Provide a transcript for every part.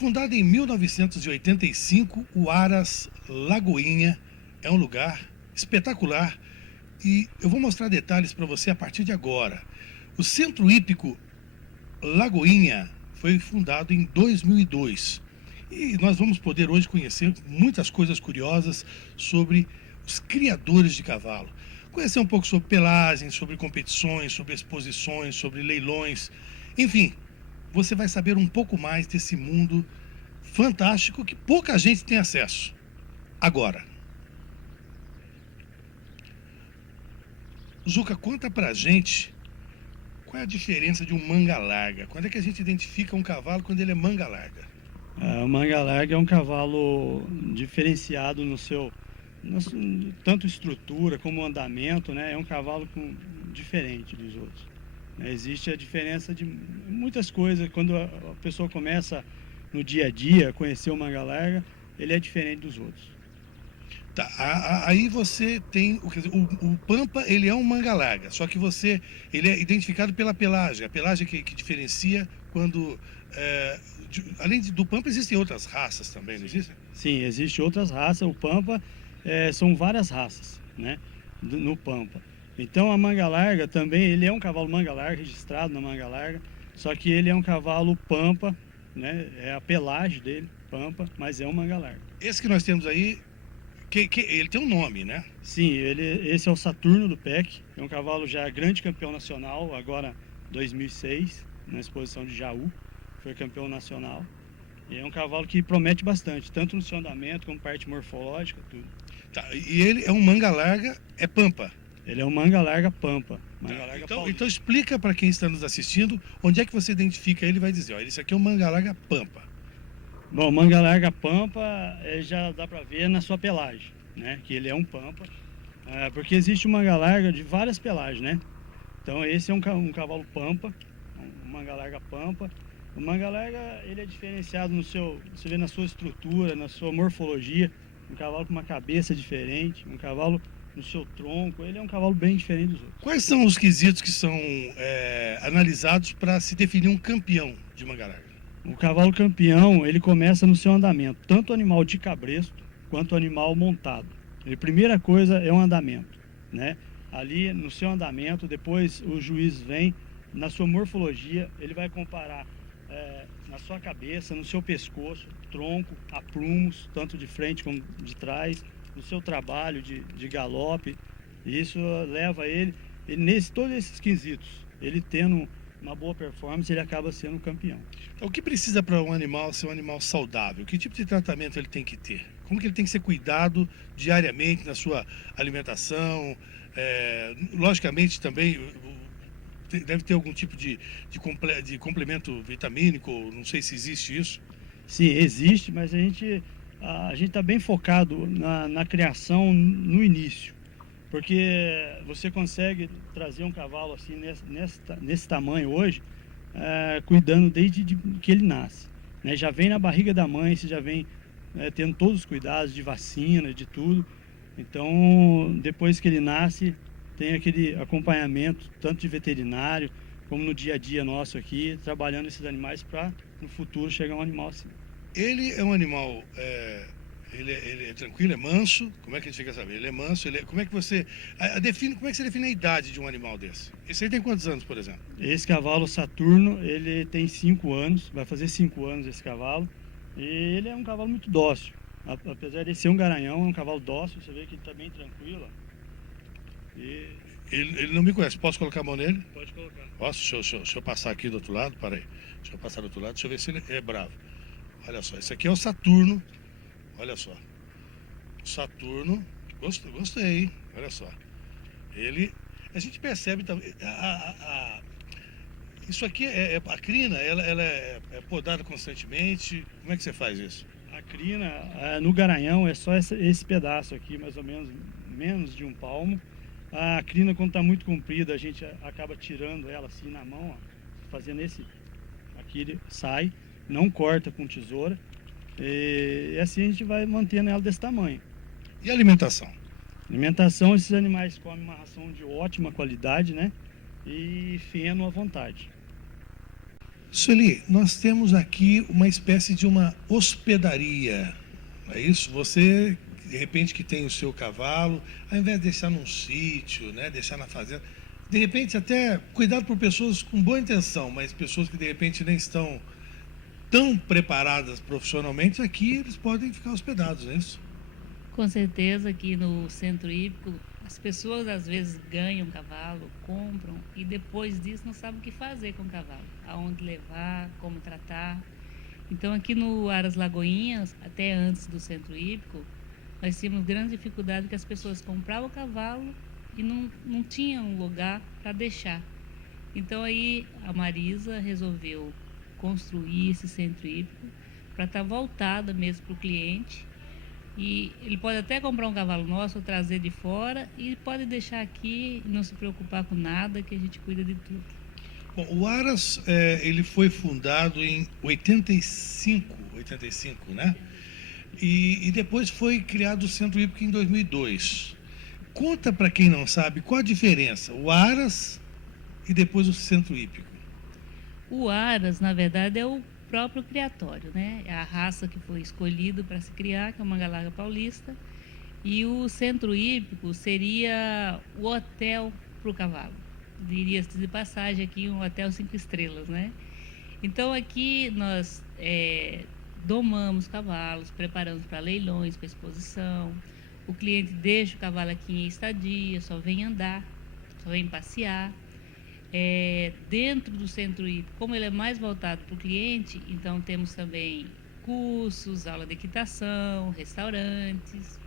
Fundado em 1985, o Aras Lagoinha é um lugar espetacular e eu vou mostrar detalhes para você a partir de agora. O Centro Hípico Lagoinha foi fundado em 2002 e nós vamos poder hoje conhecer muitas coisas curiosas sobre os criadores de cavalo. Conhecer um pouco sobre pelagem, sobre competições, sobre exposições, sobre leilões, enfim, você vai saber um pouco mais desse mundo fantástico que pouca gente tem acesso. Agora, Zuca, conta pra gente qual é a diferença de um manga larga. Quando é que a gente identifica um cavalo quando ele é manga larga? O manga larga é um cavalo diferenciado tanto estrutura como andamento, né? É um cavalo diferente dos outros. Existe a diferença de muitas coisas. Quando a pessoa começa no dia a dia a conhecer o manga larga, ele é diferente dos outros. Tá, aí você tem, quer dizer, o Pampa, ele é um manga larga, só que ele é identificado pela pelagem, a pelagem que diferencia quando, além do Pampa existem outras raças também, não existem? Sim, existem outras raças. O Pampa são várias raças, né, no Pampa. Então a manga larga também, ele é um cavalo manga larga, registrado na manga larga, só que ele é um cavalo Pampa, né, é a pelagem dele, Pampa, mas é um manga larga. Esse que nós temos aí, ele tem um nome, né? Sim, esse é o Saturno do PEC, é um cavalo já grande campeão nacional, agora 2006, na exposição de Jaú, foi campeão nacional. E é um cavalo que promete bastante, tanto no seu andamento como parte morfológica, tudo. Tá, e ele é um manga larga, é Pampa. Ele é um manga larga Pampa. Manga larga Então explica para quem está nos assistindo onde é que você identifica ele e vai dizer, ó, esse aqui é um manga larga Pampa. Bom, manga larga Pampa já dá para ver na sua pelagem, né? Que ele é um Pampa, porque existe um manga larga de várias pelagens, né? Então esse é um cavalo Pampa, um manga larga Pampa. O manga larga, ele é diferenciado você vê na sua estrutura, na sua morfologia, um cavalo com uma cabeça diferente, um cavalo no seu tronco, ele é um cavalo bem diferente dos outros. Quais são os quesitos que são analisados para se definir um campeão de manga larga? O cavalo campeão, ele começa no seu andamento, tanto o animal de cabresto quanto o animal montado. A primeira coisa é o andamento, né? Ali no seu andamento, depois o juiz vem na sua morfologia, ele vai comparar na sua cabeça, no seu pescoço, tronco, aprumos, tanto de frente como de trás, no seu trabalho de galope. Isso leva ele todos esses quesitos, ele tendo uma boa performance, ele acaba sendo campeão. Então, o que precisa para um animal ser um animal saudável? Que tipo de tratamento ele tem que ter? Como que ele tem que ser cuidado diariamente na sua alimentação? Logicamente também deve ter algum tipo de complemento vitamínico, não sei se existe isso. Sim, existe, mas a gente está bem focado na criação no início, porque você consegue trazer um cavalo assim nesse tamanho hoje, cuidando desde que ele nasce, né? Já vem na barriga da mãe, você já vem tendo todos os cuidados de vacina, de tudo. Então, depois que ele nasce, tem aquele acompanhamento, tanto de veterinário, como no dia a dia nosso aqui, trabalhando esses animais para no futuro chegar um animal assim. Ele é um animal, ele é tranquilo, é manso? Como é que a gente fica sabendo? Ele é manso, como é que você como é que você define a idade de um animal desse? Esse aí tem quantos anos, por exemplo? Esse cavalo Saturno, ele tem 5 anos, vai fazer 5 anos esse cavalo, e ele é um cavalo muito dócil. Apesar de ser um garanhão, é um cavalo dócil, você vê que ele está bem tranquilo. Ele não me conhece, posso colocar a mão nele? Pode colocar. Posso? Deixa eu passar aqui do outro lado, aí. Deixa eu passar do outro lado, deixa eu ver se ele é bravo. Olha só, esse aqui é o Saturno, olha só. Saturno, gostei, hein? Olha só. A gente percebe também, isso aqui a crina, ela é podada constantemente, como é que você faz isso? A crina, no garanhão, é só esse pedaço aqui, mais ou menos de um palmo. A crina, quando está muito comprida, a gente acaba tirando ela assim na mão, ó, fazendo aqui ele sai, não corta com tesoura, e assim a gente vai mantendo ela desse tamanho. E a alimentação? Alimentação, esses animais comem uma ração de ótima qualidade, né? E feno à vontade. Sueli, nós temos aqui uma espécie de uma hospedaria, é isso? Você, de repente, que tem o seu cavalo, ao invés de deixar num sítio, né, deixar na fazenda, de repente até cuidado por pessoas com boa intenção, mas pessoas que de repente nem estão tão preparadas profissionalmente, aqui eles podem ficar hospedados, não é isso? Com certeza, aqui no centro hípico, as pessoas às vezes ganham cavalo, compram e depois disso não sabem o que fazer com o cavalo, aonde levar, como tratar. Então, aqui no Aras Lagoinhas, até antes do centro hípico, nós tínhamos grande dificuldade que as pessoas compravam o cavalo e não tinham um lugar para deixar. Então, aí a Marisa resolveu construir esse centro hípico para estar voltada mesmo para o cliente. E ele pode até comprar um cavalo nosso, trazer de fora e pode deixar aqui, não se preocupar com nada, que a gente cuida de tudo. Bom, o Aras, ele foi fundado em 85, né? E depois foi criado o Centro Hípico em 2002. Conta para quem não sabe qual a diferença, o Aras e depois o Centro Hípico. O Aras, na verdade, é o próprio criatório, né? É a raça que foi escolhida para se criar, que é uma Manga Paulista. E o centro hípico seria o hotel para o cavalo. Diria-se de passagem aqui um hotel 5 estrelas, né? Então aqui nós domamos cavalos, preparamos para leilões, para exposição. O cliente deixa o cavalo aqui em estadia, só vem andar, só vem passear. Dentro do centro hípico, como ele é mais voltado para o cliente, então temos também cursos, aula de equitação, restaurantes,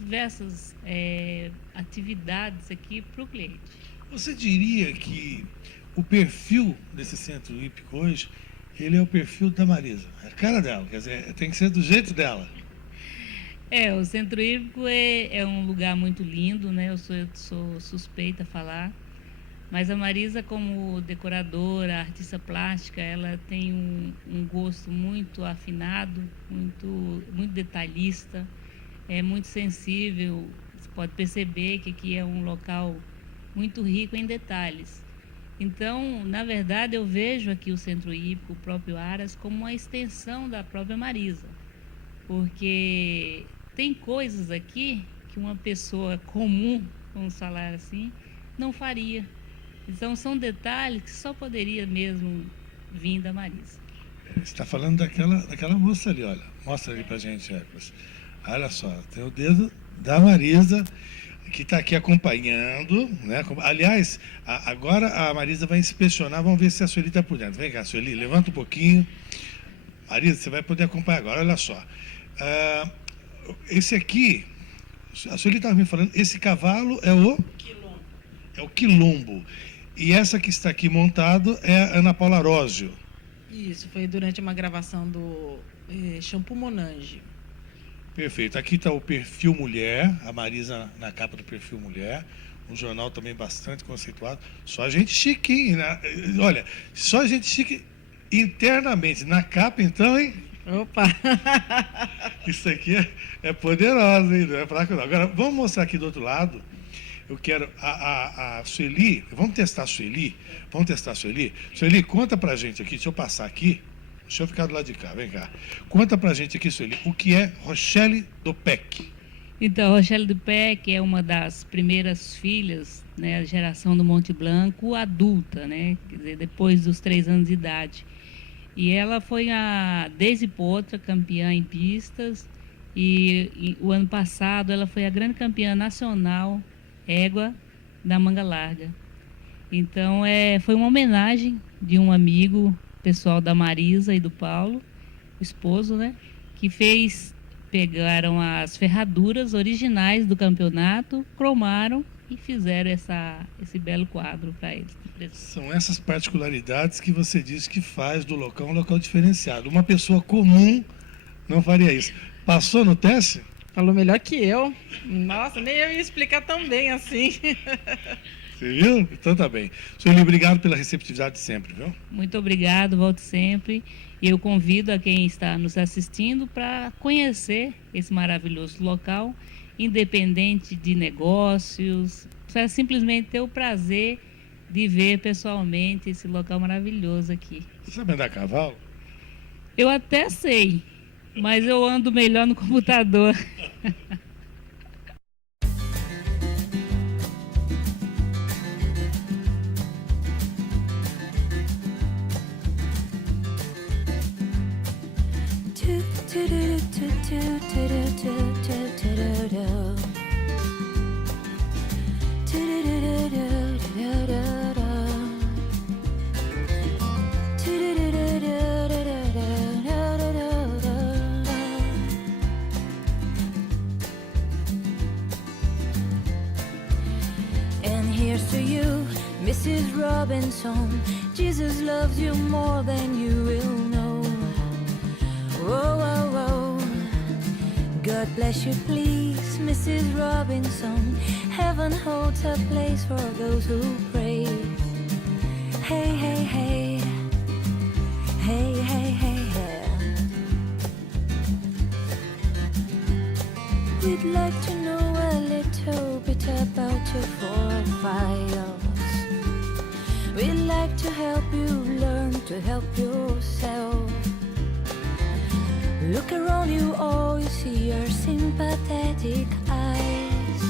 diversas atividades aqui para o cliente. Você diria que o perfil desse centro hípico hoje, ele é o perfil da Marisa, é a cara dela, quer dizer, tem que ser do jeito dela. O centro hípico é um lugar muito lindo, né? Eu sou suspeita a falar, mas a Marisa, como decoradora, artista plástica, ela tem um gosto muito afinado, muito detalhista, é muito sensível. Você pode perceber que aqui é um local muito rico em detalhes. Então, na verdade, eu vejo aqui o centro hípico, o próprio Aras, como uma extensão da própria Marisa, porque tem coisas aqui que uma pessoa comum, vamos falar assim, não faria. Então, são detalhes que só poderia mesmo vir da Marisa. Você está falando daquela moça ali, olha. Mostra ali pra gente, Hércules. Olha só, tem o dedo da Marisa, que está aqui acompanhando, né? Aliás, agora a Marisa vai inspecionar, vamos ver se a Sueli está por dentro. Vem cá, Sueli, levanta um pouquinho. Marisa, você vai poder acompanhar agora, olha só. Esse aqui, a Sueli estava me falando, esse cavalo é o... Quilombo. É o Quilombo. E essa que está aqui montado é a Ana Paula Arósio. Isso, foi durante uma gravação do Shampoo Monange. Perfeito. Aqui está o Perfil Mulher, a Marisa na capa do Perfil Mulher, um jornal também bastante conceituado. Só gente chique, hein? Olha, só gente chique internamente. Na capa, então, hein? Opa! Isso aqui é poderoso, hein? Não é fraco, não. Agora, vamos mostrar aqui do outro lado. Eu quero a Sueli, vamos testar a Sueli? Sueli, conta pra gente aqui, deixa eu passar aqui, deixa eu ficar do lado de cá, vem cá. Conta pra gente aqui, Sueli, o que é Rochelle do Pec? Então, Rochelle do Pec é uma das primeiras filhas, né, a geração do Monte Blanco adulta, né, quer dizer, depois dos 3 anos de idade. E ela foi desde Potra, campeã em pistas, e o ano passado ela foi a grande campeã nacional égua da Manga Larga. Então, foi uma homenagem de um amigo pessoal da Marisa e do Paulo, o esposo, né, que pegaram as ferraduras originais do campeonato, cromaram e fizeram esse belo quadro para eles. São essas particularidades que você disse que faz do local um local diferenciado. Uma pessoa comum não faria isso. Passou no teste? Falou melhor que eu. Nossa, nem eu ia explicar tão bem assim. Você viu? Então tá bem. Sueli, obrigado pela receptividade sempre, viu? Muito obrigado, volte sempre. E eu convido a quem está nos assistindo para conhecer esse maravilhoso local, independente de negócios, para simplesmente ter o prazer de ver pessoalmente esse local maravilhoso aqui. Você sabe andar a cavalo? Eu até sei, mas eu ando melhor no computador. And here's to you, Mrs. Robinson. Jesus loves you more than you will know. Whoa, whoa, whoa. God bless you, please, Mrs. Robinson. Heaven holds a place for those who pray. Hey, hey, hey. Hey, hey, hey, hey. We'd like to know a little bit about your forefiles. We'd like to help you learn to help yourself. Look around you, all you see are sympathetic eyes.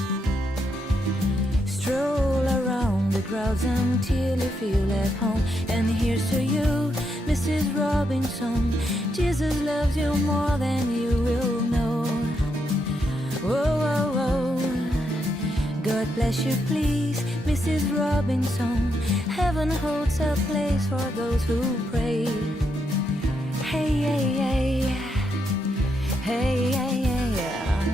Stroll around the crowds until you feel at home. And here's to you, Mrs. Robinson. Jesus loves you more than you will know. Whoa, whoa, whoa. God bless you, please, Mrs. Robinson. Heaven holds a place for those who pray. Hey, hey, hey. Hey, hey, hey, yeah.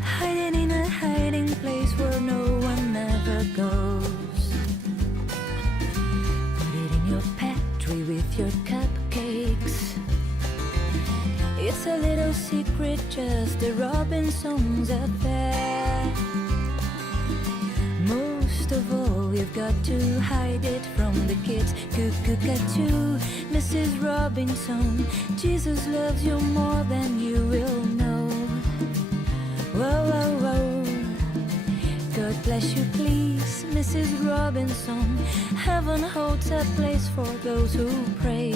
Hiding in a hiding place where no one ever goes. Put it in your pantry with your cupcakes. It's a little secret, just the Robinsons affair. Most of all, you've got to hide it from the kids. Cuckoo-ca-choo, Mrs. Robinson. Jesus loves you more than you will know. Whoa, whoa, whoa. God bless you, please, Mrs. Robinson. Heaven holds a place for those who pray.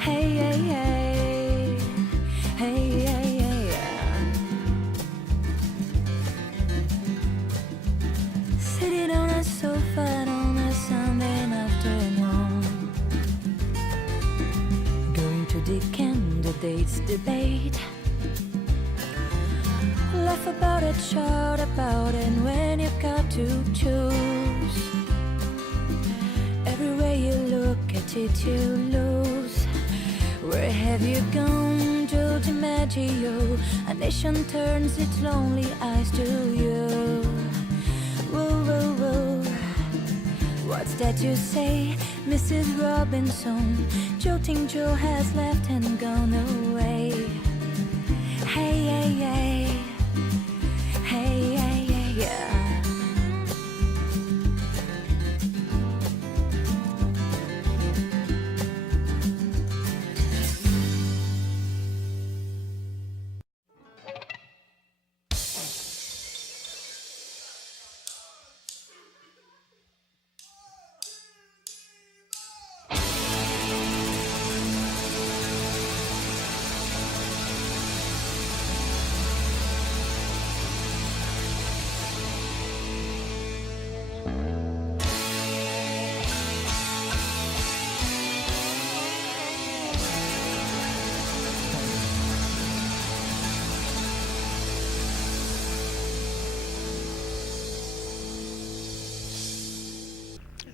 Hey, hey, hey. Hey, hey, hey, yeah. Sitting on a sofa on a Sunday afternoon, going to the candidates' debate. Laugh about it, shout about it when you've got to choose. Everywhere you look at it, you lose. Where have you gone, Joe DiMaggio? A nation turns its lonely eyes to you. Whoa, whoa, whoa. What's that you say, Mrs. Robinson? Jolting Joe has left and gone away. Hey, hey, hey. Hey, hey, hey, yeah.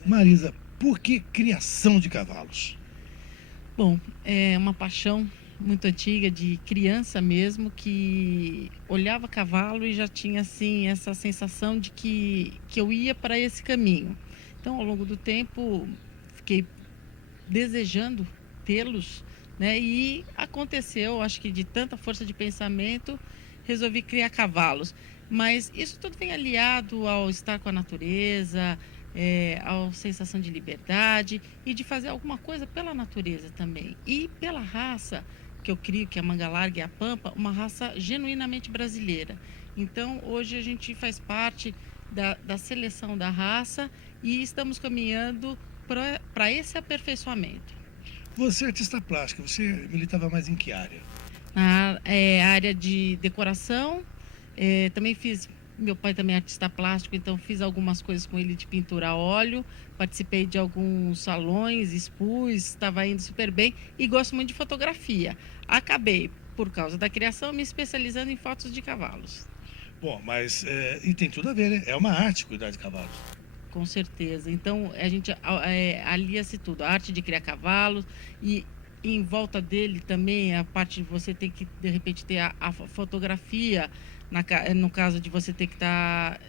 Marisa, por que criação de cavalos? Bom, é uma paixão muito antiga, de criança mesmo, que olhava cavalo e já tinha assim essa sensação de que eu ia para esse caminho. Então, ao longo do tempo, fiquei desejando tê-los, né? E aconteceu, acho que de tanta força de pensamento, resolvi criar cavalos. Mas isso tudo vem aliado ao estar com a natureza, a sensação de liberdade e de fazer alguma coisa pela natureza também. E pela raça, que eu crio, que é a manga larga e a pampa, uma raça genuinamente brasileira. Então, hoje a gente faz parte da seleção da raça e estamos caminhando para esse aperfeiçoamento. Você é artista plástica, você militava mais em que área? Na área de decoração, também fiz. Meu pai também é artista plástico, então fiz algumas coisas com ele de pintura a óleo. Participei de alguns salões, expus, estava indo super bem e gosto muito de fotografia. Acabei, por causa da criação, me especializando em fotos de cavalos. Bom, mas e tem tudo a ver, né? É uma arte cuidar de cavalos. Com certeza. Então, a gente alia-se tudo. A arte de criar cavalos e em volta dele também a parte de você ter que, de repente, ter a fotografia, no caso de você ter que estar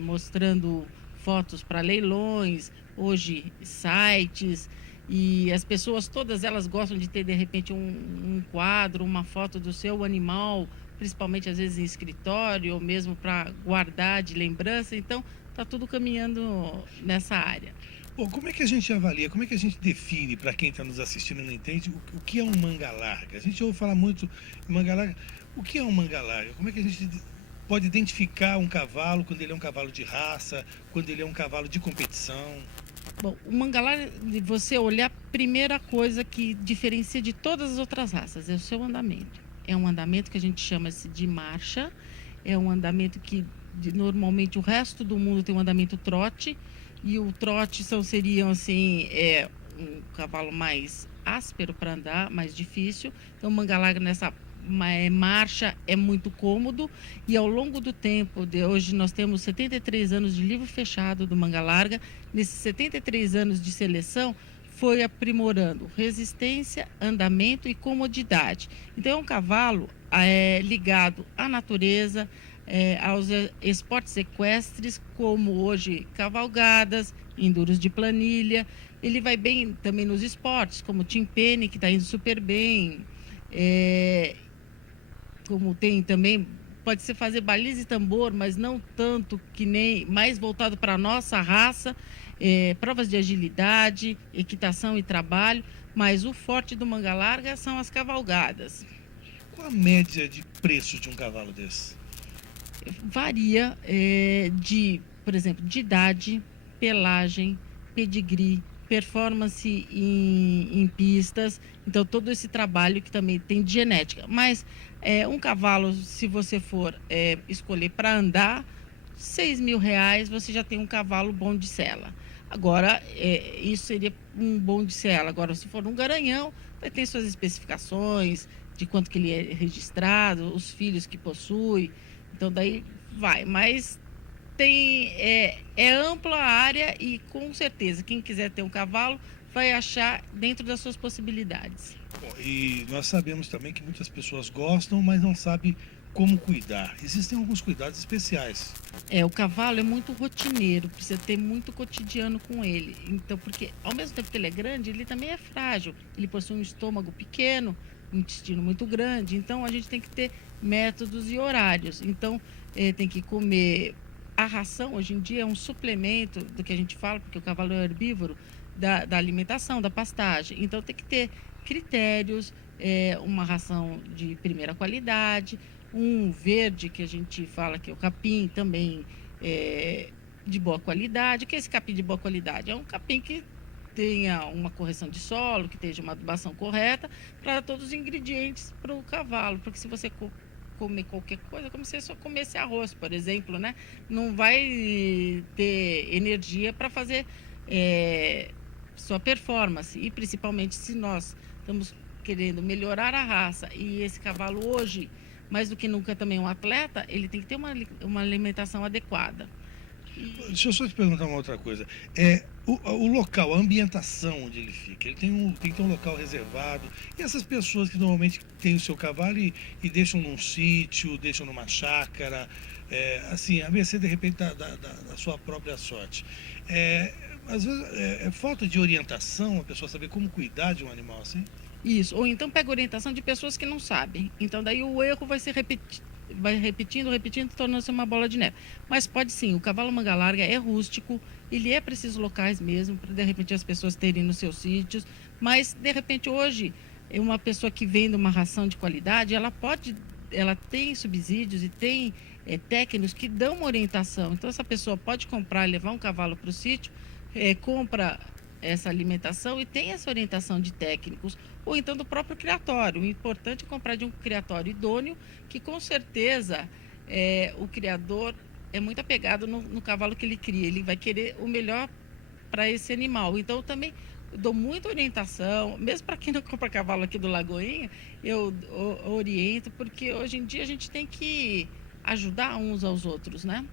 mostrando fotos para leilões, hoje sites, e as pessoas todas elas gostam de ter, de repente, um quadro, uma foto do seu animal, principalmente às vezes em escritório ou mesmo para guardar de lembrança. Então, está tudo caminhando nessa área. Bom, como é que a gente avalia, como é que a gente define, para quem está nos assistindo e não entende, o que é um manga larga? A gente ouve falar muito em manga larga. O que é um manga larga? Como é que a gente pode identificar um cavalo quando ele é um cavalo de raça, quando ele é um cavalo de competição? Bom, o manga larga, você olhar, a primeira coisa que diferencia de todas as outras raças é o seu andamento. É um andamento que a gente chama de marcha, é um andamento que normalmente o resto do mundo tem um andamento trote, e o trote seriam assim, um cavalo mais áspero para andar, mais difícil. Então, o manga larga nessa marcha é muito cômodo, e ao longo do tempo, hoje nós temos 73 anos de livro fechado do manga larga. Nesses 73 anos de seleção, foi aprimorando resistência, andamento e comodidade. Então, é um cavalo ligado à natureza, aos esportes equestres, como hoje cavalgadas, enduros de planilha. Ele vai bem também nos esportes, como o Tim Penny, que está indo super bem. Como tem também, pode ser fazer baliza e tambor, mas não tanto, que nem mais voltado para a nossa raça. Provas de agilidade, equitação e trabalho, mas o forte do manga larga são as cavalgadas. Qual a média de preço de um cavalo desse? Varia por exemplo, de idade, pelagem, pedigree, performance em pistas. Então, todo esse trabalho que também tem de genética. Mas um cavalo, se você for escolher para andar, R$6.000, você já tem um cavalo bom de sela. Agora, isso seria um bom de sela. Agora, se for um garanhão, vai ter suas especificações de quanto que ele é registrado, os filhos que possui. Então, daí vai. Mas é ampla a área e, com certeza, quem quiser ter um cavalo vai achar dentro das suas possibilidades. Bom, e nós sabemos também que muitas pessoas gostam, mas não sabem como cuidar. Existem alguns cuidados especiais. O cavalo é muito rotineiro, precisa ter muito cotidiano com ele. Então, porque ao mesmo tempo que ele é grande, ele também é frágil. Ele possui um estômago pequeno, um intestino muito grande. Então, a gente tem que ter métodos e horários. Então, tem que comer. A ração, hoje em dia, é um suplemento do que a gente fala, porque o cavalo é herbívoro, da alimentação, da pastagem. Então, tem que ter critérios, uma ração de primeira qualidade, um verde, que a gente fala que é o capim, também de boa qualidade. O que é esse capim de boa qualidade? É um capim que tenha uma correção de solo, que tenha uma adubação correta, para todos os ingredientes para o cavalo. Porque se você comer qualquer coisa, como se só comesse arroz, por exemplo, né? Não vai ter energia para fazer sua performance. E principalmente se nós estamos querendo melhorar a raça, e esse cavalo hoje, mais do que nunca, também um atleta, ele tem que ter uma alimentação adequada. Deixa eu só te perguntar uma outra coisa. O local, a ambientação onde ele fica, ele tem que ter um local reservado. E essas pessoas que normalmente têm o seu cavalo e deixam num sítio, deixam numa chácara, assim, a mercê, de repente, da sua própria sorte. Às vezes é falta de orientação, a pessoa saber como cuidar de um animal assim? Isso, ou então pega orientação de pessoas que não sabem. Então daí o erro vai se repetindo, tornando-se uma bola de neve. Mas pode sim, o cavalo manga larga é rústico, ele é preciso locais mesmo, para de repente as pessoas terem nos seus sítios. Mas de repente hoje uma pessoa que vende uma ração de qualidade, ela tem subsídios e tem técnicos que dão uma orientação. Então, essa pessoa pode comprar e levar um cavalo para o sítio, compra essa alimentação e tem essa orientação de técnicos, ou então do próprio criatório. O importante é comprar de um criatório idôneo, que com certeza o criador é muito apegado no cavalo que ele cria, ele vai querer o melhor para esse animal. Então, também dou muita orientação, mesmo para quem não compra cavalo aqui do Lagoinha, eu oriento, porque hoje em dia a gente tem que ajudar uns aos outros, né?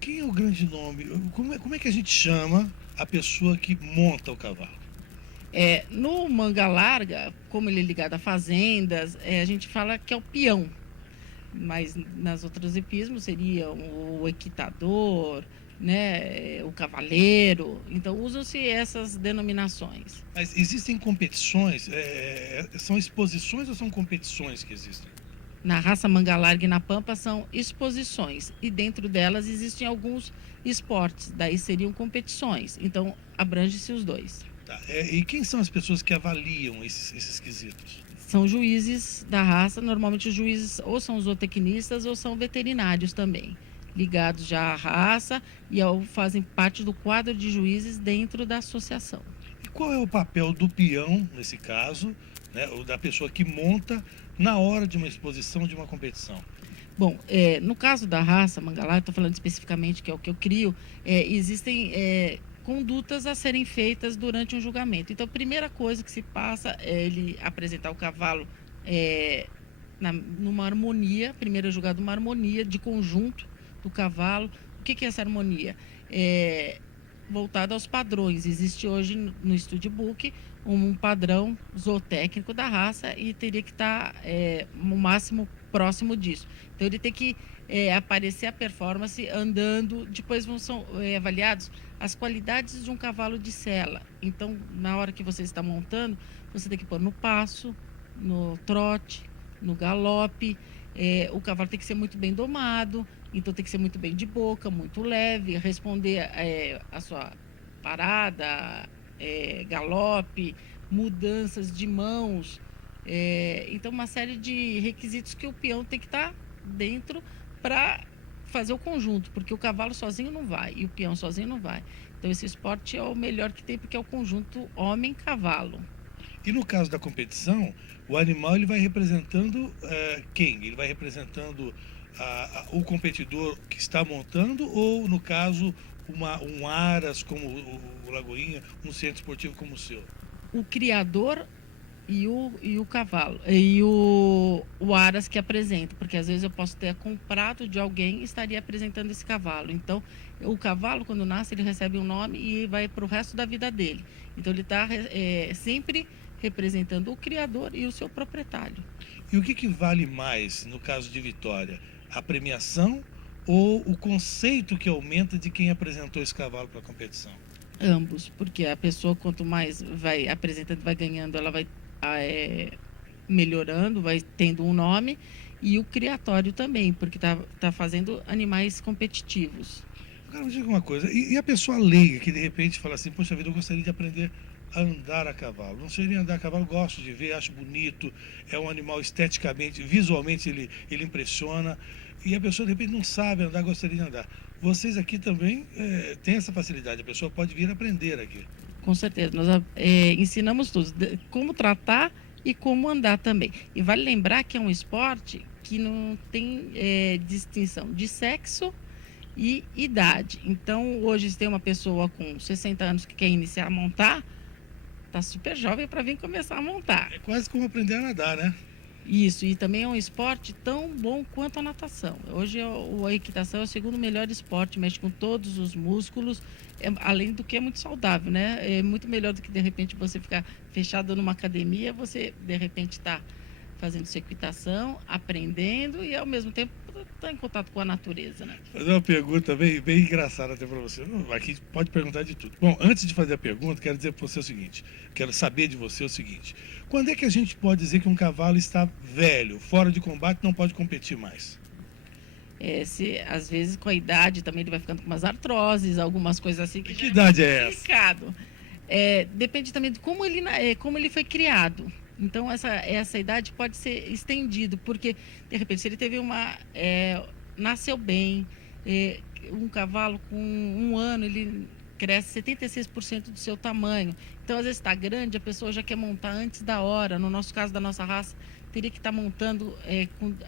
Quem é o grande nome? Como é que a gente chama a pessoa que monta o cavalo? No manga larga, como ele é ligado a fazendas, a gente fala que é o peão, mas nas outras hipismos seria o equitador, né, o cavaleiro. Então usam-se essas denominações. Mas existem competições? São exposições ou são competições que existem? Na raça manga larga e na pampa são exposições, e dentro delas existem alguns esportes, daí seriam competições. Então abrange-se os dois. Tá. E quem são as pessoas que avaliam esses quesitos? São juízes da raça, normalmente os juízes ou são zootecnistas ou são veterinários também, ligados já à raça e fazem parte do quadro de juízes dentro da associação. E qual é o papel do peão, nesse caso, né, ou da pessoa que monta na hora de uma exposição, de uma competição? Bom, no caso da raça Mangalar, estou falando especificamente que é o que eu crio, existem condutas a serem feitas durante um julgamento. Então, a primeira coisa que se passa é ele apresentar o cavalo numa harmonia. Primeiro é julgado uma harmonia de conjunto do cavalo. O que é essa harmonia? Voltada aos padrões. Existe hoje no Studbook um padrão zootécnico da raça e teria que estar no máximo próximo disso. Então, ele tem que aparecer a performance andando. Depois são avaliados as qualidades de um cavalo de sela. Então, na hora que você está montando, você tem que pôr no passo, no trote, no galope. O cavalo tem que ser muito bem domado, então tem que ser muito bem de boca, muito leve, responder a sua parada, galope, mudanças de mãos. Então, uma série de requisitos que o peão tem que estar dentro para fazer o conjunto, porque o cavalo sozinho não vai e o peão sozinho não vai. Então, esse esporte é o melhor que tem, porque é o conjunto homem-cavalo. E no caso da competição, o animal ele vai representando quem? Ele vai representando o competidor que está montando, ou, no caso, um aras como o Lagoinha, um centro esportivo como o seu? O criador e o cavalo, e o aras que apresenta, porque às vezes eu posso ter comprado de alguém e estaria apresentando esse cavalo. Então, o cavalo, quando nasce, ele recebe um nome e vai para o resto da vida dele. Então, ele está sempre representando o criador e o seu proprietário. E o que vale mais, no caso de vitória? A premiação ou o conceito que aumenta de quem apresentou esse cavalo para a competição? Ambos, porque a pessoa, quanto mais vai apresentando, vai ganhando, ela vai melhorando, vai tendo um nome, e o criatório também, porque tá fazendo animais competitivos. Agora, me diga uma coisa, e a pessoa leiga que de repente fala assim, poxa vida, eu gostaria de aprender a andar a cavalo. Não sei nem andar a cavalo, gosto de ver, acho bonito, é um animal esteticamente, visualmente ele impressiona, e a pessoa de repente não sabe andar, gostaria de andar. Vocês aqui também têm essa facilidade, a pessoa pode vir aprender aqui. Com certeza, nós ensinamos tudo, como tratar e como andar também. E vale lembrar que é um esporte que não tem distinção de sexo e idade. Então, hoje, se tem uma pessoa com 60 anos que quer iniciar a montar, está super jovem para vir começar a montar. É quase como aprender a nadar, né? Isso, e também é um esporte tão bom quanto a natação. Hoje a equitação é o segundo melhor esporte, mexe com todos os músculos, além do que é muito saudável, né? É muito melhor do que, de repente, você ficar fechado numa academia, você, de repente, está fazendo sua equitação, aprendendo e, ao mesmo tempo, está em contato com a natureza, né? Fazer uma pergunta bem engraçada até para você. Aqui pode perguntar de tudo. Bom, antes de fazer a pergunta, quero dizer para você o seguinte, quero saber de você o seguinte, quando é que a gente pode dizer que um cavalo está velho, fora de combate, não pode competir mais? Às vezes, com a idade, também ele vai ficando com umas artroses, algumas coisas assim. Que idade é essa? Complicado. Depende também de como ele foi criado. Então, essa idade pode ser estendido, porque, de repente, se ele teve nasceu bem, um cavalo com 1 ano, ele cresce 76% do seu tamanho. Então, às vezes está grande, a pessoa já quer montar antes da hora. No nosso caso, da nossa raça, teria que estar montando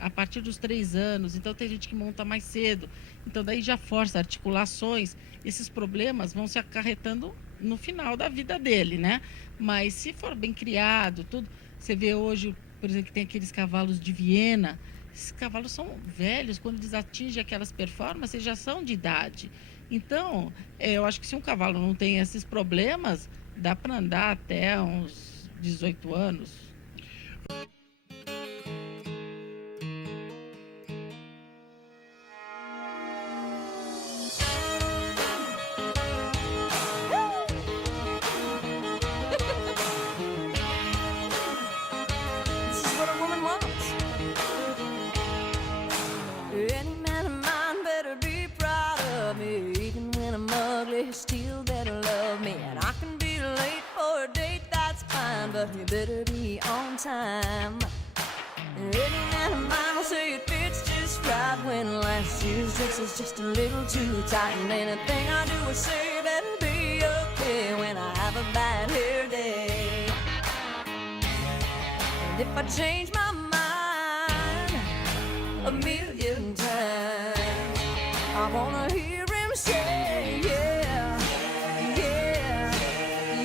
a partir dos 3 anos. Então, tem gente que monta mais cedo. Então, daí já força articulações. Esses problemas vão se acarretando no final da vida dele, né? Mas se for bem criado, tudo... Você vê hoje, por exemplo, que tem aqueles cavalos de Viena. Esses cavalos são velhos, quando eles atingem aquelas performances, já são de idade. Então, eu acho que se um cavalo não tem esses problemas, dá para andar até uns 18 anos. This is what a woman wants. Any man of mine better be proud of me. Even when I'm ugly, he still better love me. And I can be late for a date, that's fine, but you better be on time. Any man of mine will say it fits just right when last year's dress is just a little too tight. And anything I do or say better be okay when I have a bad hair day. And if I change my mind 1,000,000 times, I wanna hear him say, yeah, yeah,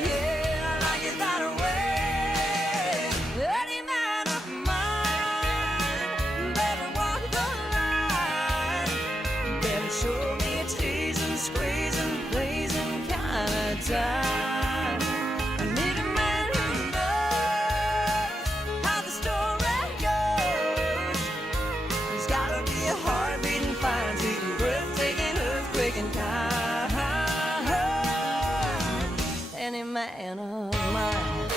yeah, I like it that way. Any man of mine better walk the line, better show me a teasing, squeezing, blazing kind of time. I need a man who knows how the story goes. He's gotta be a heart-beating, fine, sweet, breathtaking, earthquaking kind. Any man of mine.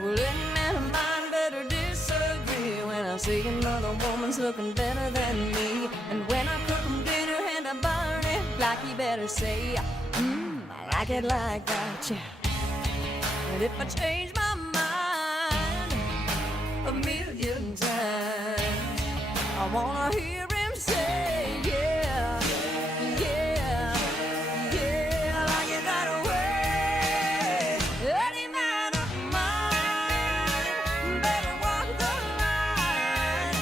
Well, any man of mine better disagree when I see another woman's looking better than me. And when I cook 'em dinner and I burn it black, he better say, I like it like that, yeah. And if I change my mind 1,000,000 times, I wanna hear him say, yeah, yeah, yeah, I like it that way. Any man of mine better walk the line,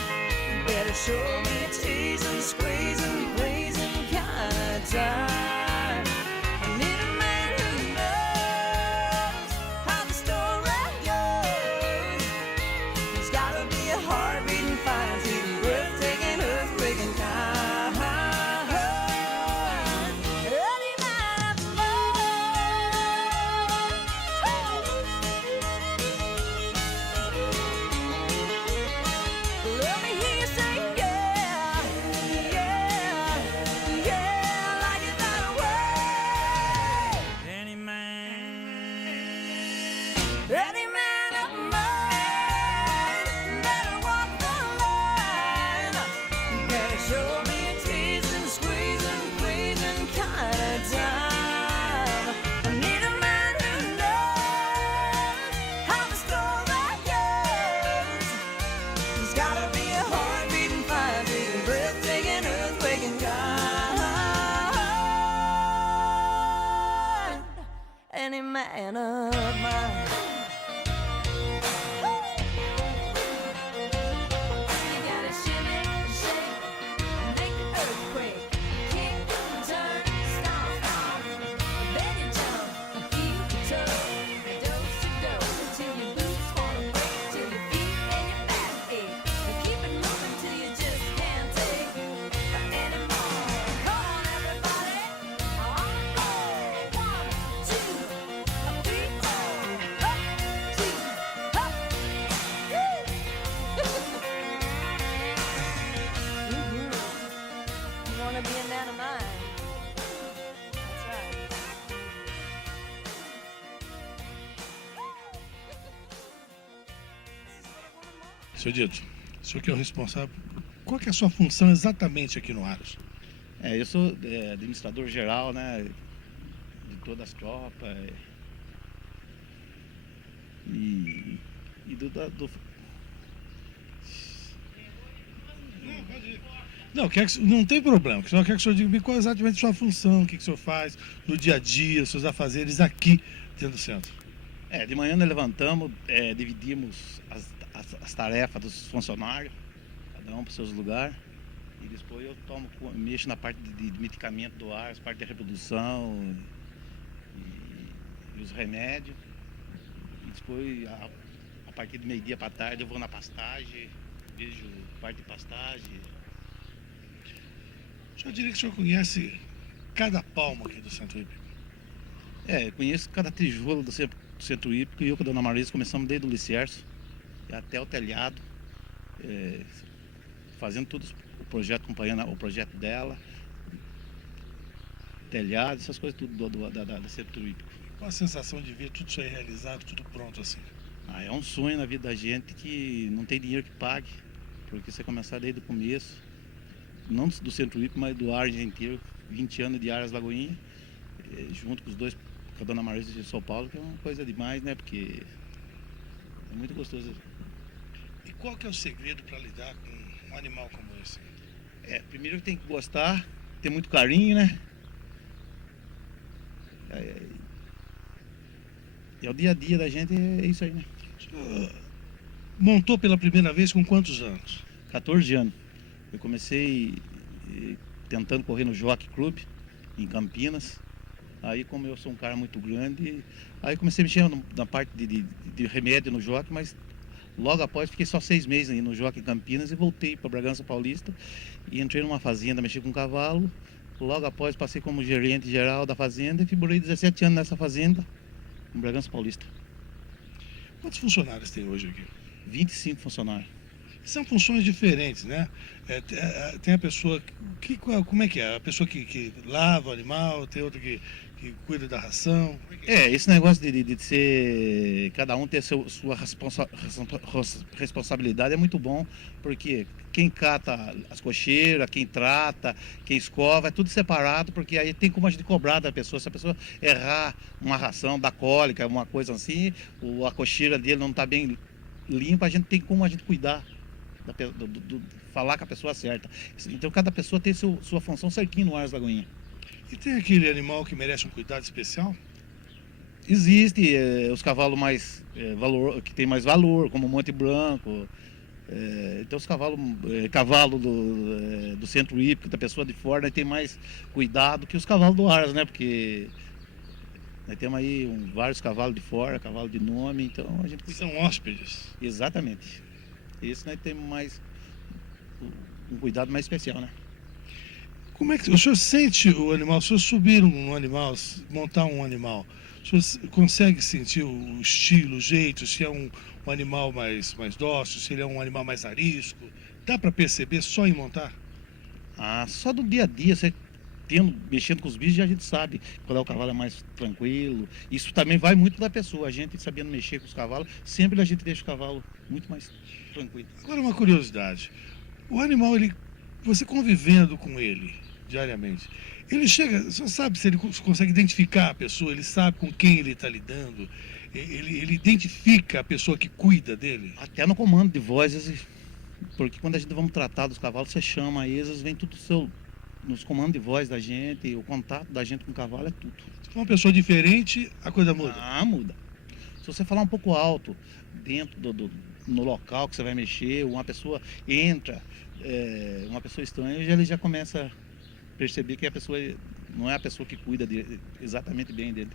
better show me a teasing, squeezing, blazing kind of time. I need a man who knows how the story goes. He's gotta be a heart-beating, fine, sweet, breathtaking, earthquaking kind. Any man of mine. Let me hear you say, yeah, yeah, yeah, I like it that way. Any man of mine better walk the line, better show me a teasing, squeezing, pleasing kind of time. I need a man who knows how the story goes. He's gotta be a heart-beating, fire-beating, breathtaking, earthquaking kind. Any man of mine. You gotta shimmy, shake, and make the earthquake. Kick, turn, stomp, then you jump, keep your toe, dose until your boots wanna break, till your feet and your back ache. And keep it moving till you just can't take anymore. Come on, everybody, on the floor. 1, 2, 3, 4. Up, 2, up. You wanna be a man of mine? That's right. Seu Dito, o senhor que é o responsável, qual que é a sua função exatamente aqui no Aros? Eu sou administrador geral, né, de todas as tropas. E do Não, não tem problema. Só quero que o senhor diga qual é exatamente a sua função, o que o senhor faz no dia a dia, os seus afazeres aqui dentro do centro. De manhã nós levantamos, dividimos as tarefas dos funcionários, cada um para os seus lugares. E depois eu mexo na parte de medicamento do ar, as partes de reprodução e os remédios. E depois, a partir do meio-dia para tarde, eu vou na pastagem, vejo parte de pastagem. O senhor diria que o senhor conhece cada palmo aqui do Centro Hípico? Eu conheço cada tijolo do Centro Hípico e eu com a dona Marisa começamos desde o Licércio até o telhado, fazendo tudo o projeto, acompanhando o projeto dela, telhado, essas coisas tudo da Centro Hípico. Qual a sensação de ver tudo isso aí realizado, tudo pronto assim? É um sonho na vida da gente que não tem dinheiro que pague, porque você começar desde o começo, não do Centro Hípico, mas do Aras inteiro, 20 anos de Aras Lagoinha, junto com os dois, com a dona Marisa de São Paulo, que é uma coisa demais, né? Porque é muito gostoso. E qual que é o segredo para lidar com um animal como esse? Primeiro tem que gostar, ter muito carinho, né? É o dia a dia da gente, é isso aí, né? Montou pela primeira vez com quantos anos? 14 anos. Eu comecei tentando correr no Jockey Club, em Campinas. Aí, como eu sou um cara muito grande, aí comecei a mexer na parte de remédio no Jockey, mas logo após fiquei só 6 meses aí no Jockey em Campinas e voltei para Bragança Paulista e entrei numa fazenda, mexi com cavalo. Logo após passei como gerente geral da fazenda e figurei 17 anos nessa fazenda, em Bragança Paulista. Quantos funcionários tem hoje aqui? 25 funcionários. São funções diferentes, né? Tem a pessoa, como é que é? A pessoa que lava o animal, tem outra que cuida da ração. Esse negócio de ser, cada um ter sua responsabilidade é muito bom, porque quem cata as cocheiras, quem trata, quem escova, é tudo separado, porque aí tem como a gente cobrar da pessoa. Se a pessoa errar uma ração, dar cólica, uma coisa assim, ou a cocheira dele não está bem limpa, a gente tem como a gente cuidar, falar com a pessoa certa. Então cada pessoa tem sua função certinho no Aras Lagoinha. E tem aquele animal que merece um cuidado especial? Existe os cavalos que tem mais valor, como o Monte Branco. Então os cavalo do Centro Hípico, da pessoa de fora, tem mais cuidado que os cavalos do Aras, né? Porque nós temos aí vários cavalos de fora, cavalo de nome, então a gente cuida. São hóspedes. Exatamente. Esse nós temos mais um cuidado mais especial, né? Como é que o senhor sente o animal? Se o senhor subir um animal, montar um animal, o senhor consegue sentir o estilo, o jeito, se é um animal mais dócil, se ele é um animal mais arisco? Dá para perceber só em montar? Só do dia a dia, você mexendo com os bichos, a gente sabe qual é o cavalo mais tranquilo. Isso também vai muito da pessoa, a gente sabendo mexer com os cavalos, sempre a gente deixa o cavalo muito mais tranquilo. Agora uma curiosidade, o animal, você convivendo com ele diariamente, ele chega, você sabe se ele consegue identificar a pessoa, ele sabe com quem ele está lidando, ele identifica a pessoa que cuida dele? Até no comando de voz, porque quando a gente vamos tratar dos cavalos, você chama eles, vem tudo nos comandos de voz da gente, o contato da gente com o cavalo é tudo. Se for uma pessoa diferente, a coisa muda? Muda. Se você falar um pouco alto, dentro no local que você vai mexer, uma pessoa entra, uma pessoa estranha, ele já começa a perceber que a pessoa não é a pessoa que cuida exatamente bem dele.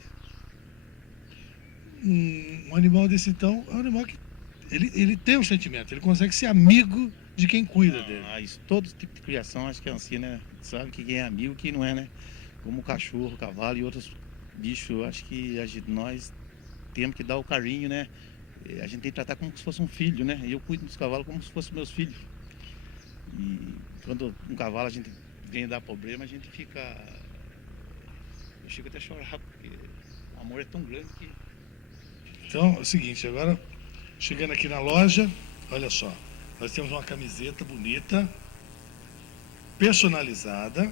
Um animal desse então é um animal que ele tem um sentimento, ele consegue ser amigo de quem cuida dele. Isso, todo tipo de criação, acho que é assim, né? Sabe que quem é amigo e quem não é, né? Como o cachorro, o cavalo e outros bichos, eu acho que nós temos que dar o carinho, né? A gente tem que tratar como se fosse um filho, né? E eu cuido dos cavalos como se fossem meus filhos. E quando um cavalo a gente vem dar problema, a gente fica... Eu chego até a chorar, porque o amor é tão grande que... Então, é o seguinte, agora, chegando aqui na loja, olha só, nós temos uma camiseta bonita, personalizada,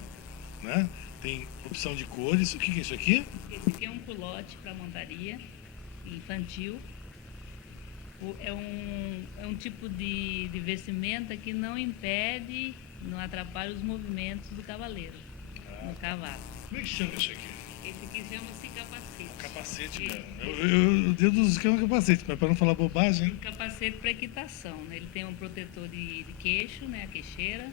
né? Tem opção de cores. O que é isso aqui? Esse aqui é um culote para montaria infantil. É um tipo de vestimenta que não impede, não atrapalha os movimentos do cavaleiro no cavalo. Como é que chama isso aqui? Esse aqui chama-se capacete. Capacete Isso. mesmo. O dedo dos caras é um capacete, mas para não falar bobagem. Um capacete para equitação, né? Ele tem um protetor de queixo, né? A queixeira.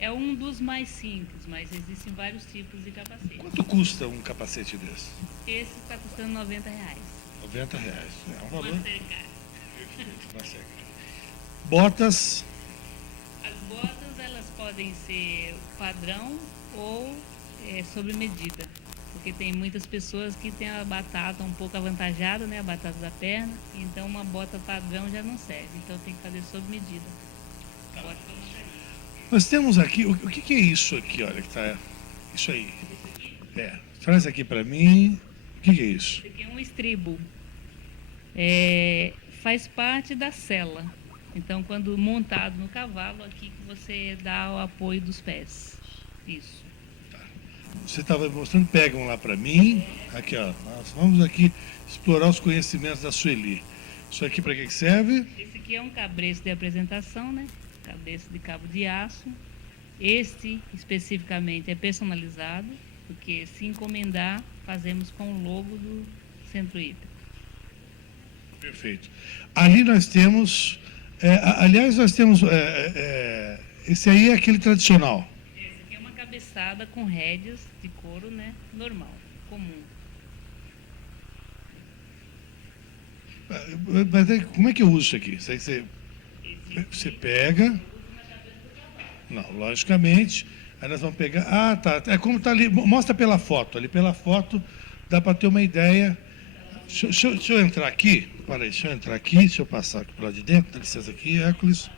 É um dos mais simples, mas existem vários tipos de capacete. Quanto custa um capacete desse? Esse está custando R$90. R$90. É um valor. Uma cerca. Uma cerca. Botas. As botas, elas podem ser padrão ou sob medida. Porque tem muitas pessoas que têm a batata um pouco avantajada, né? A batata da perna. Então uma bota padrão já não serve. Então tem que fazer sob medida. Bota pra montaria. Nós temos aqui, o que é isso aqui, olha, que tá, isso aí. Traz aqui para mim, o que é isso? Esse aqui é um estribo. Faz parte da sela. Então, quando montado no cavalo, aqui que você dá o apoio dos pés. Isso. Você estava mostrando, pegam lá para mim, aqui ó, nós vamos aqui explorar os conhecimentos da Sueli. Isso aqui para que serve? Esse aqui é um cabresto de apresentação, né? Cabresto de cabo de aço. Este, especificamente, é personalizado, porque se encomendar, fazemos com o logo do Centro Hípico. Perfeito. Ali nós temos, aliás, nós temos, esse aí é aquele tradicional. Esse aqui é uma cabeçada com rédeas de couro, né? Normal, comum. Mas aí, como é que eu uso isso aqui? Isso aí você pega. Não, logicamente. Aí nós vamos pegar. Ah, tá. É como está ali. Mostra pela foto. Ali pela foto dá para ter uma ideia. Deixa eu entrar aqui. Para aí, deixa eu entrar aqui. Deixa eu passar aqui para lá de dentro. Dá licença aqui, Hércules.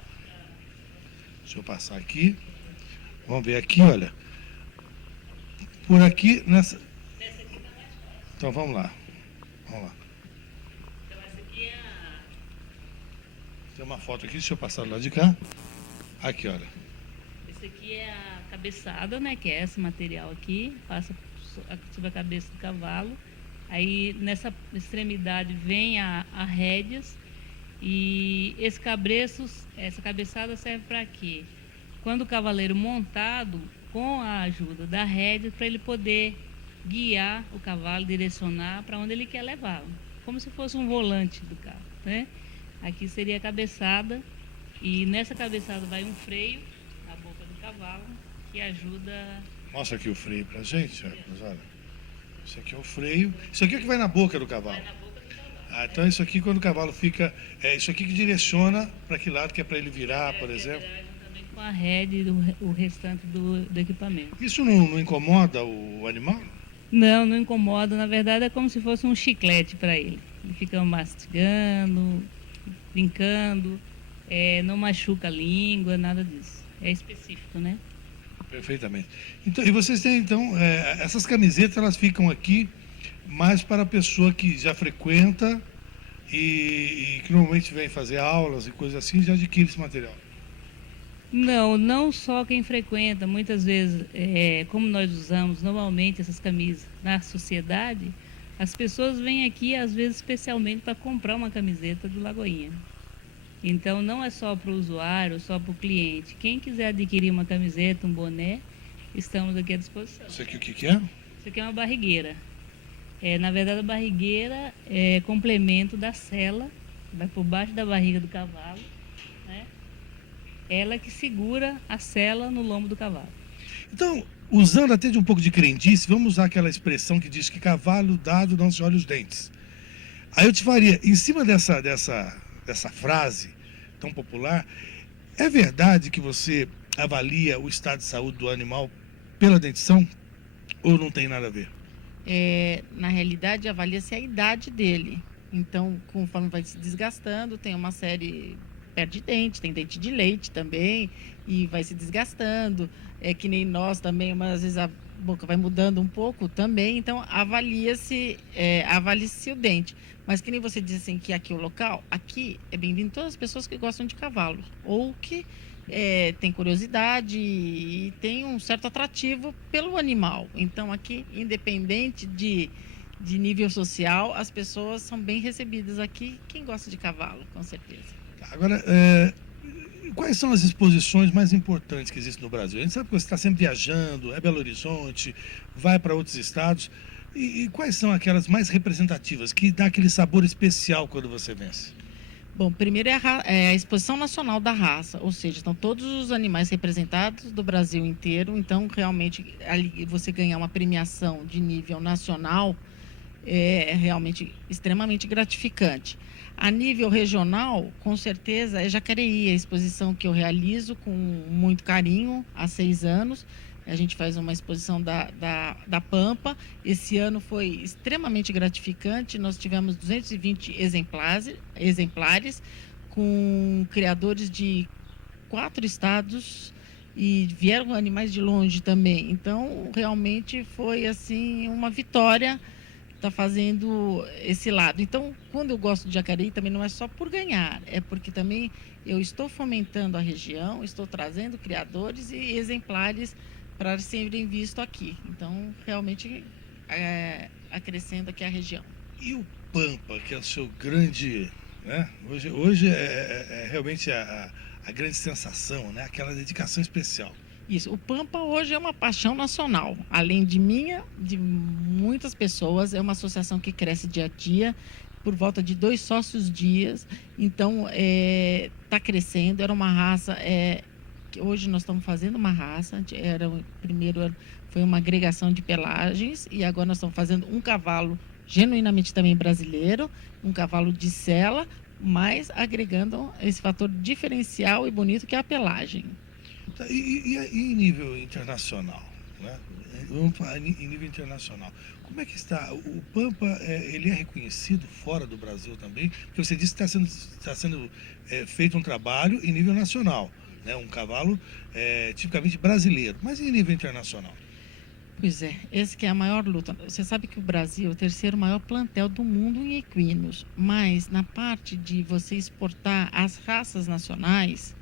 Deixa eu passar aqui. Vamos ver aqui, olha. Por aqui, nessa. Então vamos lá. Vamos lá. Então, essa aqui é a... Tem uma foto aqui, deixa eu passar do lado de cá. Aqui, olha. Esse aqui é a cabeçada, né? Que é esse material aqui. Passa sobre a cabeça do cavalo. Aí nessa extremidade vem a rédeas. E esse cabreço, essa cabeçada serve para quê? Quando o cavaleiro montado, com a ajuda da rédea, para ele poder guiar o cavalo, direcionar para onde ele quer levá-lo. Como se fosse um volante do carro, né? Aqui seria a cabeçada. E nessa cabeçada vai um freio na boca do cavalo que ajuda. Mostra aqui o freio pra gente, Hércules, olha. Isso aqui é o freio. Isso aqui é o que vai na boca do cavalo. Vai na boca do cavalo. Ah, então isso aqui quando o cavalo fica. É isso aqui que direciona para que lado que é para ele virar, por exemplo. Também com a rédea e o restante do equipamento. Isso não incomoda o animal? Não, não incomoda. Na verdade é como se fosse um chiclete para ele. Ele fica mastigando, brincando, não machuca a língua, nada disso. É específico, né? Perfeitamente. Então, e vocês têm, então, essas camisetas, elas ficam aqui mais para a pessoa que já frequenta e que normalmente vem fazer aulas e coisas assim, já adquire esse material. Não, não só quem frequenta. Muitas vezes, como nós usamos normalmente essas camisas na sociedade, as pessoas vêm aqui, às vezes, especialmente para comprar uma camiseta do Lagoinha. Então, não é só para o usuário, só para o cliente. Quem quiser adquirir uma camiseta, um boné, estamos aqui à disposição. Isso aqui o que é? Isso aqui é uma barrigueira. Na verdade, a barrigueira é complemento da sela, vai por baixo da barriga do cavalo, né? Ela que segura a sela no lombo do cavalo. Então, usando até de um pouco de crendice, vamos usar aquela expressão que diz que cavalo dado não se olha os dentes. Aí eu te faria, em cima dessa frase tão popular, é verdade que você avalia o estado de saúde do animal pela dentição ou não tem nada a ver? Na realidade, avalia-se a idade dele. Então, conforme vai se desgastando, tem uma série perde dente, tem dente de leite também, e vai se desgastando. É que nem nós também, mas às vezes a boca vai mudando um pouco também, então avalia-se o dente. Mas que nem você diz assim, que aqui é o local, aqui é bem-vindo todas as pessoas que gostam de cavalo, ou que tem curiosidade e tem um certo atrativo pelo animal. Então aqui, independente de nível social, as pessoas são bem recebidas aqui, quem gosta de cavalo, com certeza. Agora, quais são as exposições mais importantes que existem no Brasil? A gente sabe que você está sempre viajando, é Belo Horizonte, vai para outros estados. E quais são aquelas mais representativas, que dá aquele sabor especial quando você vence? Bom, primeiro é a Exposição Nacional da Raça, ou seja, estão todos os animais representados do Brasil inteiro. Então, realmente, ali você ganhar uma premiação de nível nacional é realmente extremamente gratificante. A nível regional, com certeza, é Jacareí, a exposição que eu realizo com muito carinho há 6 anos. A gente faz uma exposição da Pampa. Esse ano foi extremamente gratificante. Nós tivemos 220 exemplares com criadores de 4 estados e vieram animais de longe também. Então, realmente foi assim uma vitória estar fazendo esse lado. Então, quando eu gosto de Jacareí, também não é só por ganhar, é porque também eu estou fomentando a região, estou trazendo criadores e exemplares para serem vistos aqui. Então, realmente, acrescenta aqui a região. E o Pampa, que é o seu grande... Né? Hoje é realmente a grande sensação, né? Aquela dedicação especial. Isso, o Pampa hoje é uma paixão nacional. Além de minha, de muitas pessoas, é uma associação que cresce dia a dia, por volta de 2 sócios dias. Então, está crescendo. Era uma raça... Hoje nós estamos fazendo uma raça. Primeiro foi uma agregação de pelagens e agora nós estamos fazendo um cavalo genuinamente também brasileiro, um cavalo de sela, mas agregando esse fator diferencial e bonito que é a pelagem. E em nível internacional, né? Vamos falar em nível internacional. Como é que está? O Pampa, ele é reconhecido fora do Brasil também? Porque você disse que está sendo feito um trabalho em nível nacional, né? Um cavalo tipicamente brasileiro, mas em nível internacional? Pois é, esse que é a maior luta. Você sabe que o Brasil é o 3º maior plantel do mundo em equinos, mas na parte de você exportar as raças nacionais,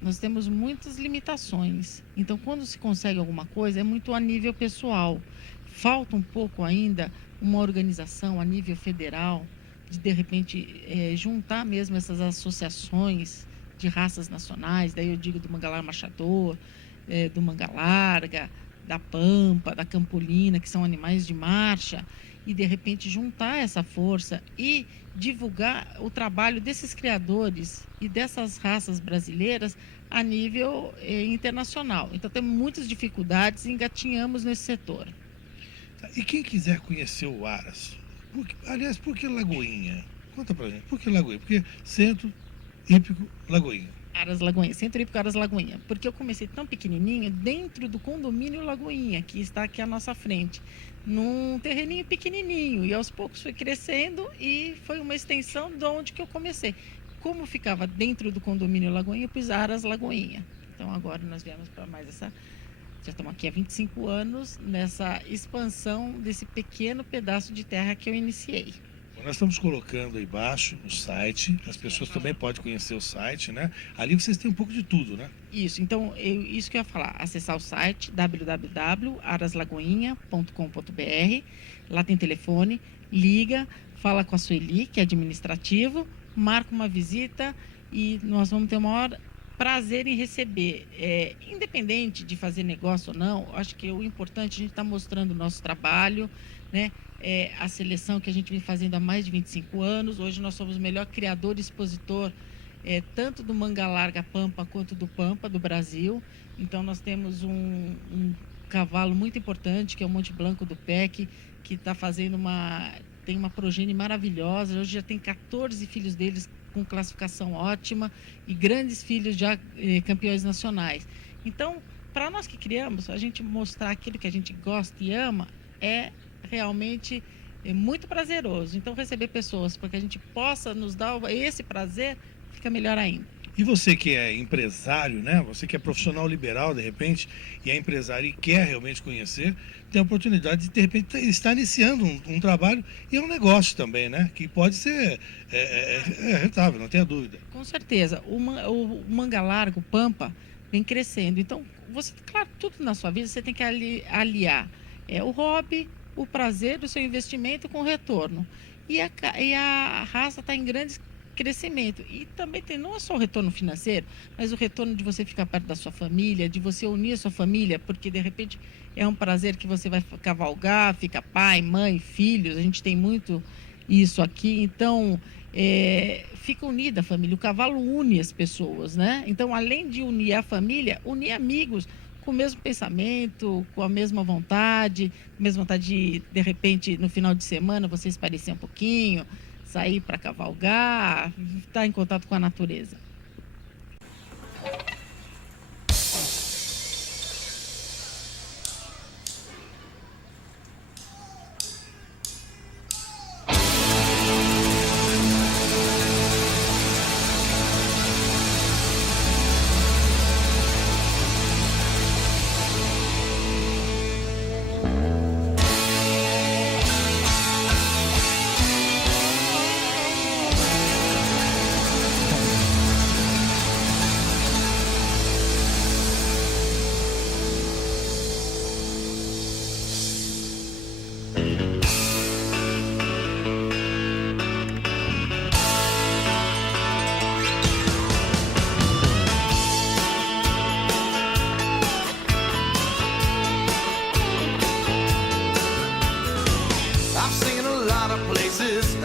nós temos muitas limitações. Então, quando se consegue alguma coisa, é muito a nível pessoal. Falta um pouco ainda uma organização a nível federal, de repente, juntar mesmo essas associações de raças nacionais. Daí eu digo do Mangalar Machador, do Manga Larga, da Pampa, da Campolina, que são animais de marcha, e de repente juntar essa força e divulgar o trabalho desses criadores e dessas raças brasileiras a nível internacional. Então temos muitas dificuldades e engatinhamos nesse setor. E quem quiser conhecer o Aras, aliás, por que Lagoinha? Conta pra gente, por que Lagoinha? Porque Centro Hípico Lagoinha. Aras Lagoinha, Centro Hípico Aras Lagoinha, porque eu comecei tão pequenininho dentro do condomínio Lagoinha, que está aqui à nossa frente, num terreninho pequenininho, e aos poucos foi crescendo e foi uma extensão de onde que eu comecei. Como ficava dentro do condomínio Lagoinha, eu pus Aras Lagoinha. Então agora nós viemos para mais essa, já estamos aqui há 25 anos nessa expansão desse pequeno pedaço de terra que eu iniciei. Nós estamos colocando aí embaixo o site, as pessoas também podem conhecer o site, né? Ali vocês têm um pouco de tudo, né? Isso, então, isso que eu ia falar, acessar o site www.araslagoinha.com.br, lá tem telefone, liga, fala com a Sueli, que é administrativo, marca uma visita e nós vamos ter o maior prazer em receber. Independente de fazer negócio ou não, acho que o importante é a gente estar mostrando o nosso trabalho, né? A seleção que a gente vem fazendo há mais de 25 anos. Hoje nós somos o melhor criador e expositor, tanto do Manga Larga Pampa quanto do Pampa do Brasil. Então nós temos um cavalo muito importante, que é o Monte Blanco do PEC, que está fazendo tem uma progênie maravilhosa. Hoje já tem 14 filhos deles com classificação ótima e grandes filhos já campeões nacionais. Então, para nós que criamos, a gente mostrar aquilo que a gente gosta e ama realmente muito prazeroso. Então, receber pessoas para que a gente possa nos dar esse prazer fica melhor ainda. E você que é empresário, né? Você que é profissional liberal, de repente, e é empresário e quer realmente conhecer, tem a oportunidade de repente, estar iniciando um trabalho e é um negócio também, né? Que pode ser rentável, não tenha dúvida. Com certeza. O Manga Larga, o Pampa, vem crescendo. Então, você, claro, tudo na sua vida você tem que aliar o hobby, o prazer do seu investimento com o retorno. E a raça está em grande crescimento. E também tem não é só o retorno financeiro, mas o retorno de você ficar perto da sua família, de você unir a sua família, porque de repente é um prazer que você vai cavalgar, fica pai, mãe, filhos, a gente tem muito isso aqui. Então, fica unida a família. O cavalo une as pessoas, né? Então, além de unir a família, unir amigos com o mesmo pensamento, com a mesma vontade de repente, no final de semana, vocês parecerem um pouquinho, sair para cavalgar, estar em contato com a natureza.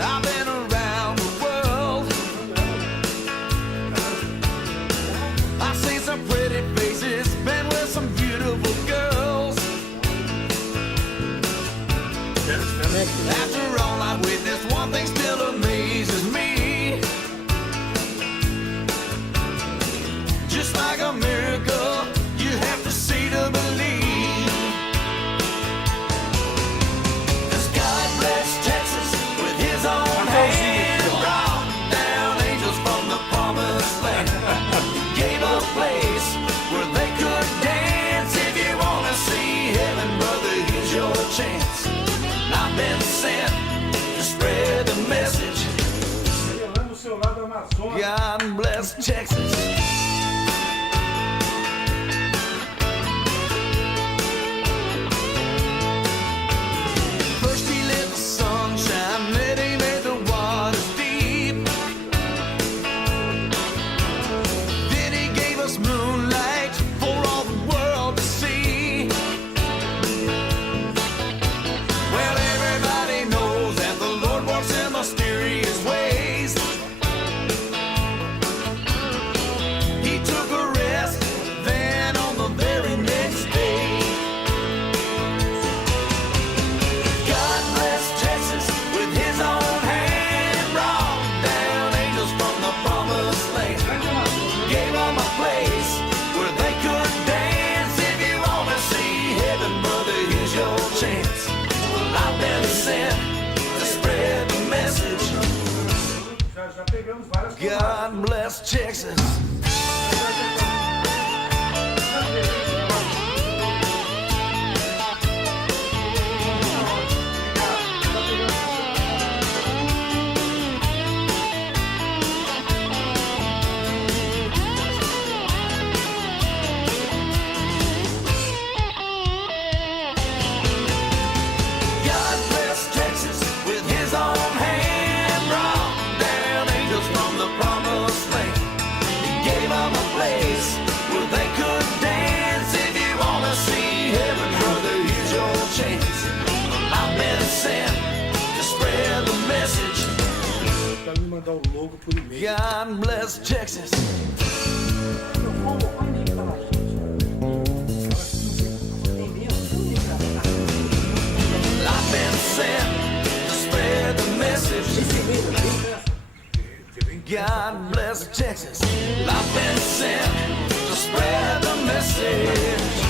I've been around the world. I've seen some pretty faces, been with some beautiful girls. After all I've witnessed, one thing still amazes me. Just like a miracle, you have to see to believe. I've been sent to spread the message. God bless Texas. First he lit the sunshine, then he made the waters deep. Then he gave us moonlight for all the world to see. Well, everybody knows that the Lord works in mysterious ways. He took a rest, then on the very next day. God bless Texas with his own hand, brought down angels from the promised land. Gave them a place where they could dance. If you want to see heaven, brother, here's your chance. I've been sent to spread the message. God bless Texas. God bless Texas with his own hand, brought down angels from the promised land. He gave them a place where they could dance. If you want to see heaven, brother, here's your chance. I've been sent to spread the message. God bless Texas. I've been sent to spread the message. God bless Texas. I've been sent to spread the message.